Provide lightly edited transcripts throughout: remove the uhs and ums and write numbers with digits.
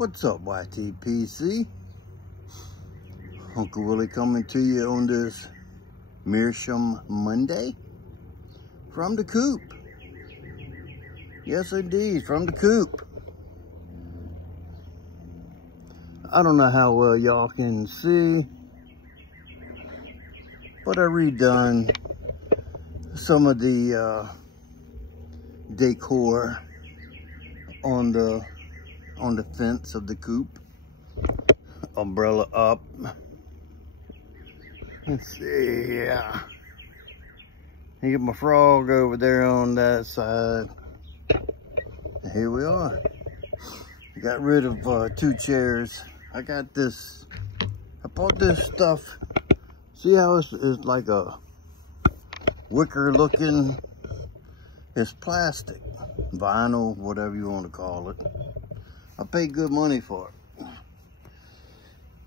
What's up, YTPC? Uncle Willie coming to you on this Meeshaum Monday from the coop. Yes, indeed, from the coop. I don't know how well y'all can see, but I redone some of the decor on the fence of the coop. Umbrella up. Let's see, yeah. I get my frog over there on that side. And here we are. I got rid of 2 chairs. I got this. I bought this stuff. See how it's like a wicker looking. It's plastic, vinyl, whatever you want to call it. I paid good money for it.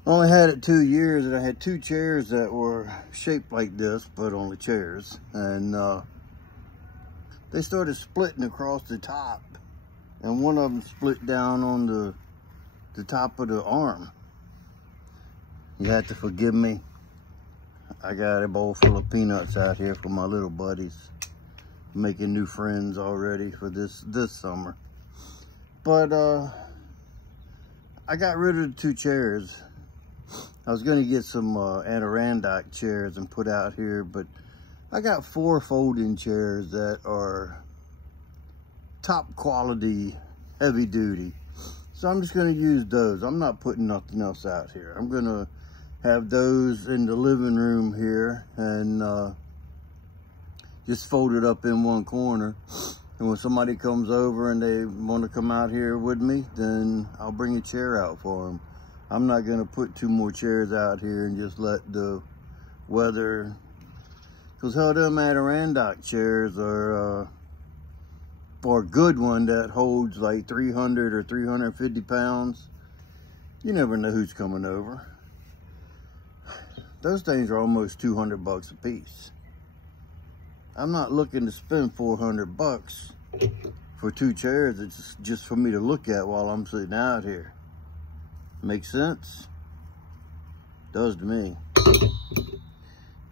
Only had it 2 years, and I had 2 chairs that were shaped like this, but only chairs. And they started splitting across the top, and one of them split down on the top of the arm. You have to forgive me. I got a bowl full of peanuts out here for my little buddies. Making new friends already for this summer. But I got rid of the 2 chairs. I was gonna get some Adirondack chairs and put out here, but I got 4 folding chairs that are top quality, heavy duty. So I'm just gonna use those. I'm not putting nothing else out here. I'm gonna have those in the living room here and just fold it up in one corner. And when somebody comes over and they want to come out here with me, then I'll bring a chair out for them. I'm not going to put 2 more chairs out here and just let the weather, because hell, them Adirondack chairs are, for a good one that holds like 300 or 350 pounds, you never know who's coming over. Those things are almost 200 bucks a piece. I'm not looking to spend 400 bucks for 2 chairs. It's just for me to look at while I'm sitting out here. Make sense? Does to me.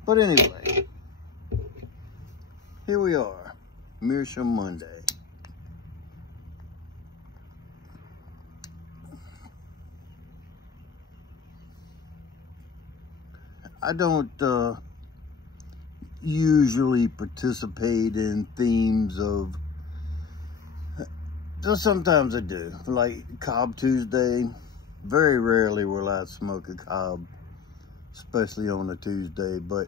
But anyway, here we are, Meeshaum Monday. I don't usually participate in themes of, just sometimes I do, like Cobb Tuesday. Very rarely will I smoke a cob, especially on a Tuesday, but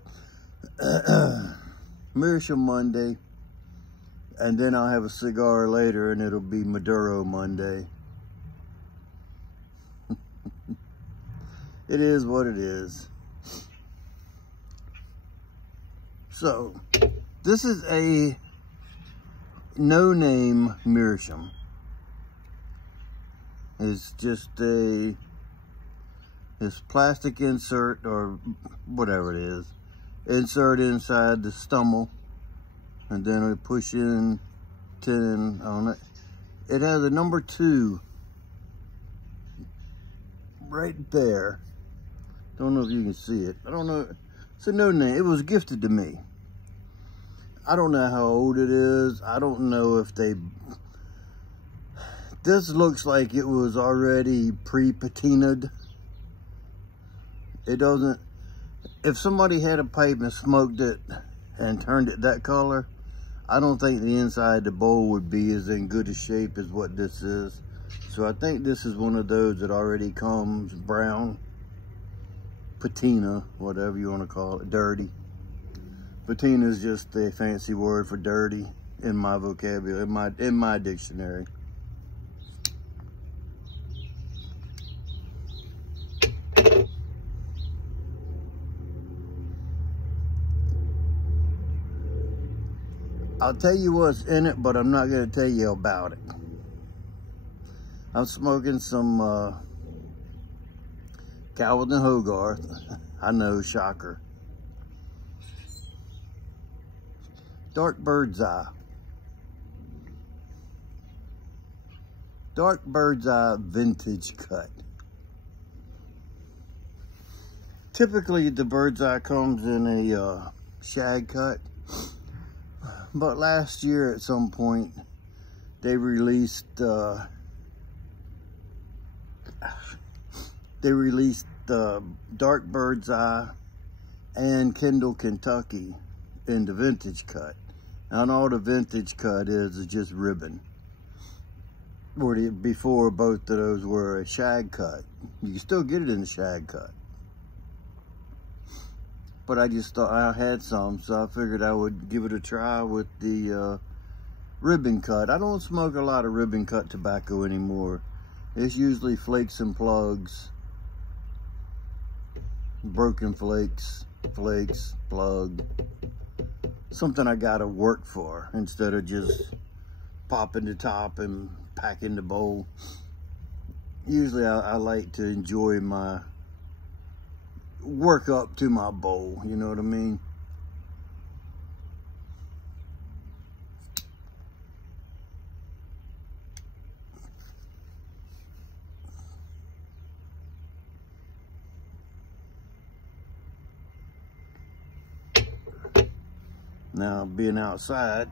Meeshaum Monday, and then I'll have a cigar later and it'll be Maduro Monday. It is what it is. So, this is a no-name Meeshaum. It's just this plastic insert, or whatever it is, insert inside the stummel, and then we push in 10 on it. It has a number 2 right there. Don't know if you can see it. I don't know. It's a no name. It was gifted to me. I don't know how old it is. I don't know if they... This looks like it was already pre-patinaed. It doesn't... If somebody had a pipe and smoked it and turned it that color, I don't think the inside of the bowl would be as in good a shape as what this is. So I think this is one of those that already comes brown. Patina, whatever you want to call it, dirty. Patina is just a fancy word for dirty in my vocabulary, in my dictionary. I'll tell you what's in it, but I'm not going to tell you about it. I'm smoking some Calvin and Hogarth. I know, shocker. Dark Bird's Eye. Dark bird's eye vintage cut. Typically the bird's eye comes in a shag cut, but last year at some point they released dark bird's eye and Kendall, Kentucky in the vintage cut. And all the vintage cut is just ribbon. Before both of those were a shag cut. You can still get it in the shag cut. But I just thought I had some, so I figured I would give it a try with the ribbon cut. I don't smoke a lot of ribbon cut tobacco anymore. It's usually flakes and plugs. Broken flakes, plug. Something I gotta work for instead of just popping the top and packing the bowl. Usually I like to enjoy my work up to my bowl, you know what I mean? Now, being outside,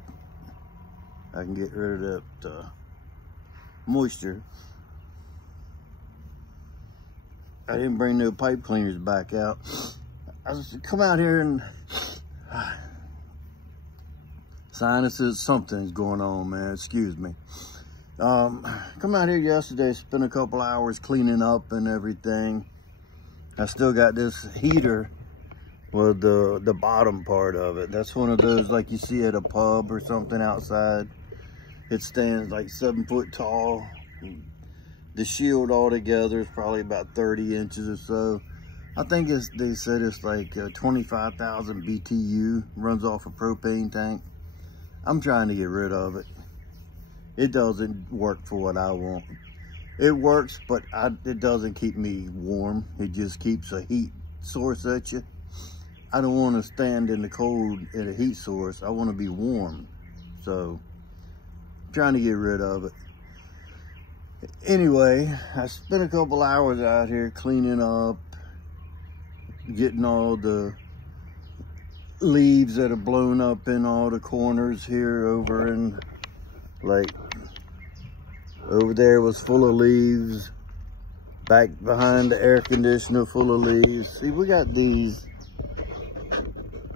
I can get rid of that moisture. I didn't bring no pipe cleaners back out. I just come out here and sinuses, something's going on, man. Excuse me. Come out here yesterday, spent a couple hours cleaning up and everything. I still got this heater with the bottom part of it. That's one of those like you see at a pub or something outside. It stands like 7 foot tall. The shield altogether is probably about 30 inches or so. I think they said it's like 25,000 BTU, runs off a propane tank. I'm trying to get rid of it. It doesn't work for what I want. It works, but it doesn't keep me warm. It just keeps a heat source at you. I don't want to stand in the cold at a heat source. I want to be warm. So, I'm trying to get rid of it. Anyway, I spent a couple hours out here cleaning up, getting all the leaves that are blown up in all the corners here over in, like, over there was full of leaves. Back behind the air conditioner full of leaves. See, we got these.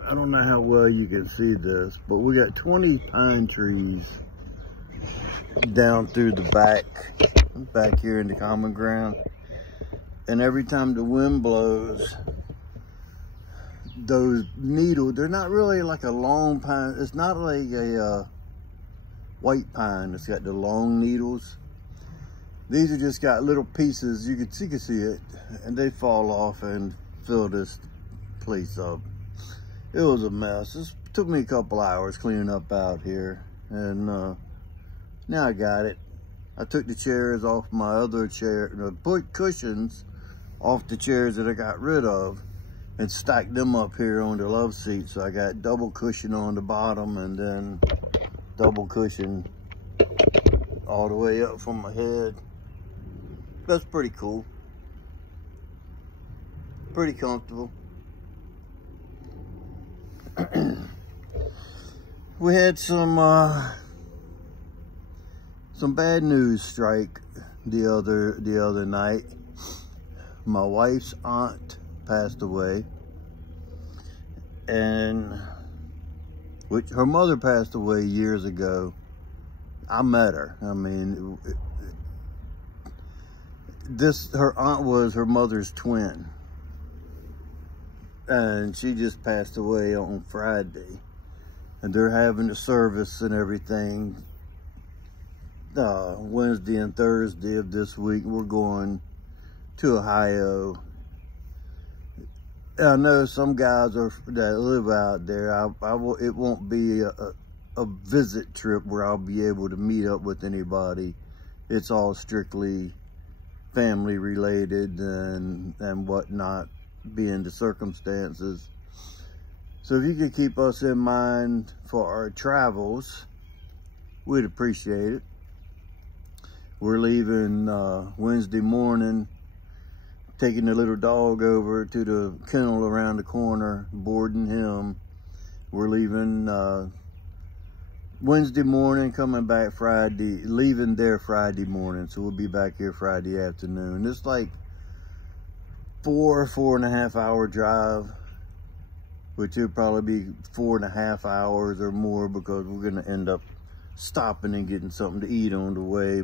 I don't know how well you can see this, but we got 20 pine trees down through the back here in the common ground. And every time the wind blows, those needles, they're not really like a long pine. It's not like a white pine that's got the long needles. These are just got little pieces, you can see it, and they fall off and fill this place up. It was a mess. It took me a couple hours cleaning up out here, and now I got it. I took the chairs off my other chair, put cushions off the chairs that I got rid of, and stacked them up here on the love seat. So I got double cushion on the bottom, and then double cushion all the way up from my head. That's pretty cool. Pretty comfortable. We had some bad news strike the other night. My wife's aunt passed away, and her mother passed away years ago. I met her. I mean, her aunt was her mother's twin. And she just passed away on Friday. And they're having a service and everything Wednesday and Thursday of this week. We're going to Ohio. I know some guys that live out there. It won't be a visit trip where I'll be able to meet up with anybody. It's all strictly family related and whatnot, being the circumstances. So if you could keep us in mind for our travels, we'd appreciate it. We're leaving Wednesday morning, taking the little dog over to the kennel around the corner, boarding him. We're leaving Wednesday morning, coming back Friday, leaving there Friday morning. So we'll be back here Friday afternoon. It's like 4.5 hour drive, which will probably be 4.5 hours or more, because we're gonna end up stopping and getting something to eat on the way,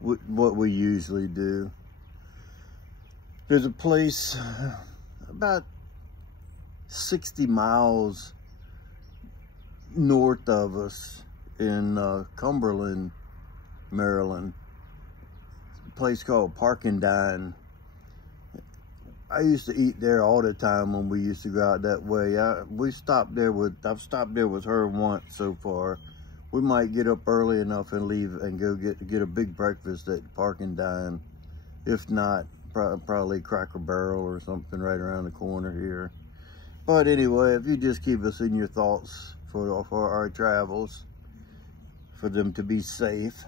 what we usually do. There's a place about 60 miles north of us in Cumberland, Maryland. A place called Park and Dine. I used to eat there all the time when we used to go out that way. I've stopped there with her once so far. We might get up early enough and leave and go get a big breakfast at Park and Dine. If not, probably Cracker Barrel or something right around the corner here. But anyway, if you just keep us in your thoughts for our travels, for them to be safe.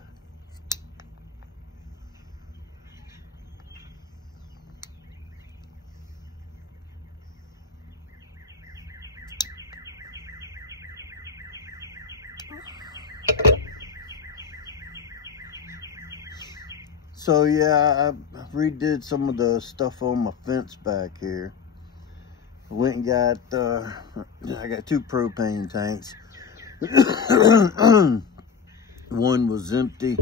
So yeah, I redid some of the stuff on my fence back here. I went and got, I got 2 propane tanks. One was empty.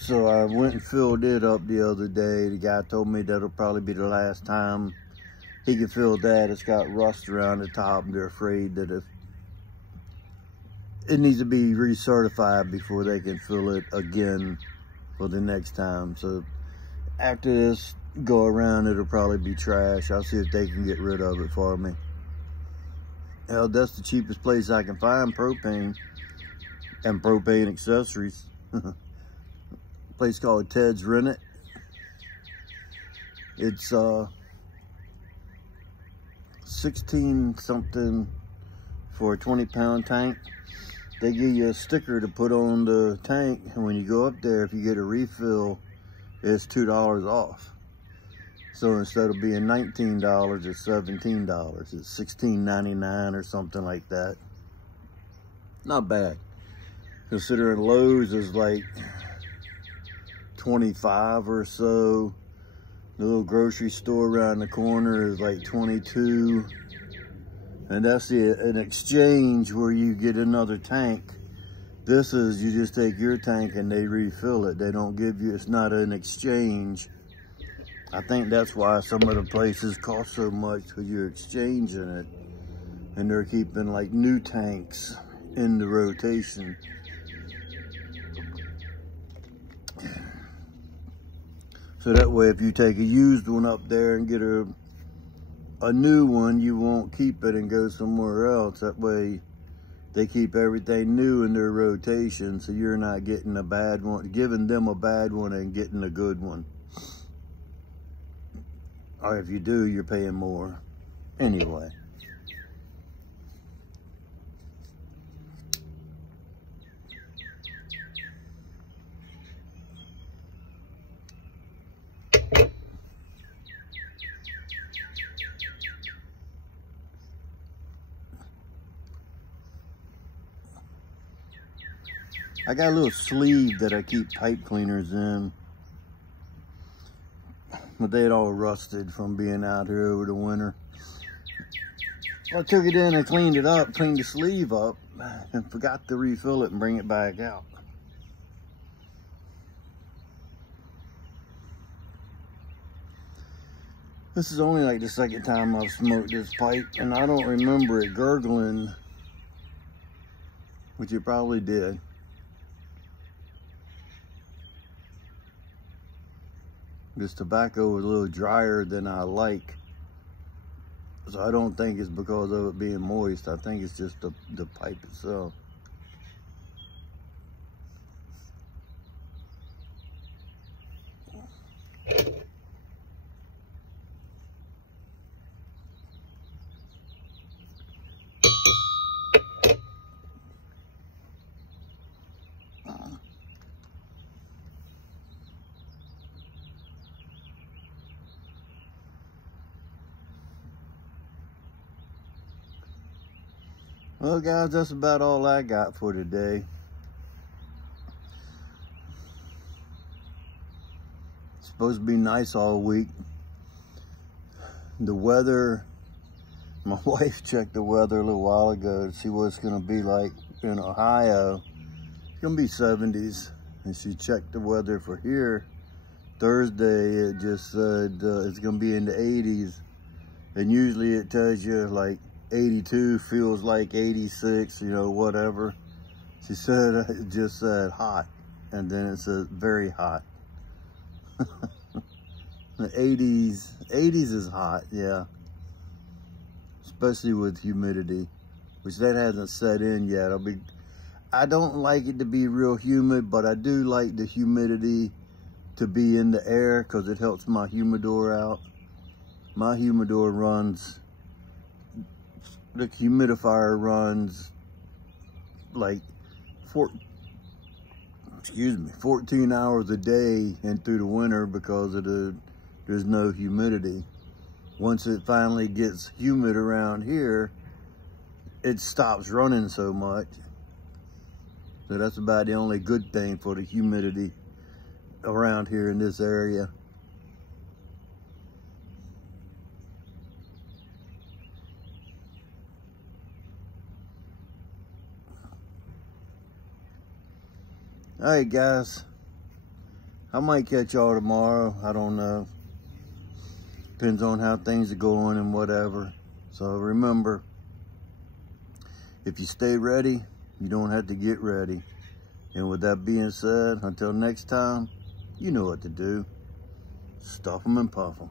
So I went and filled it up the other day. The guy told me that'll probably be the last time he can fill that. It's got rust around the top, and they're afraid that if it needs to be recertified before they can fill it again for the next time. So after this go around, it'll probably be trash. I'll see if they can get rid of it for me. Hell, that's the cheapest place I can find propane and propane accessories. A place called Ted's Rent It. It's 16 something for a 20-pound tank. They give you a sticker to put on the tank, and when you go up there, if you get a refill, it's $2 off. So instead of being $19, it's $17. It's $16.99 or something like that. Not bad, considering Lowe's is like 25 or so. The little grocery store around the corner is like 22. And that's an exchange where you get another tank. This is, you just take your tank and they refill it. They don't give you, it's not an exchange. I think that's why some of the places cost so much, because you're exchanging it. And they're keeping like new tanks in the rotation. So that way, if you take a used one up there and get a new one, you won't keep it and go somewhere else. That way they keep everything new in their rotation, so you're not getting a bad one, giving them a bad one and getting a good one. Or if you do, you're paying more. Anyway. I got a little sleeve that I keep pipe cleaners in, but they had all rusted from being out here over the winter. I took it in and cleaned it up, cleaned the sleeve up, and forgot to refill it and bring it back out. This is only like the second time I've smoked this pipe, and I don't remember it gurgling, which it probably did. This tobacco is a little drier than I like. So I don't think it's because of it being moist. I think it's just the pipe itself. Well, guys, that's about all I got for today. It's supposed to be nice all week. The weather, my wife checked the weather a little while ago to see what it's going to be like in Ohio. It's going to be 70s. And she checked the weather for here. Thursday, it just said it's going to be in the 80s. And usually it tells you like 82 feels like 86, you know, whatever. She said it just said hot. And then it said very hot. The 80s is hot, yeah. Especially with humidity, which that hasn't set in yet. I don't like it to be real humid, but I do like the humidity to be in the air because it helps my humidor out. My humidor runs, the humidifier runs like 14 hours a day and through the winter because of there's no humidity. Once it finally gets humid around here, it stops running so much. So that's about the only good thing for the humidity around here in this area. All right, guys. I might catch y'all tomorrow. I don't know. Depends on how things are going and whatever. So remember, if you stay ready, you don't have to get ready. And with that being said, until next time, you know what to do. Stuff them and puff them.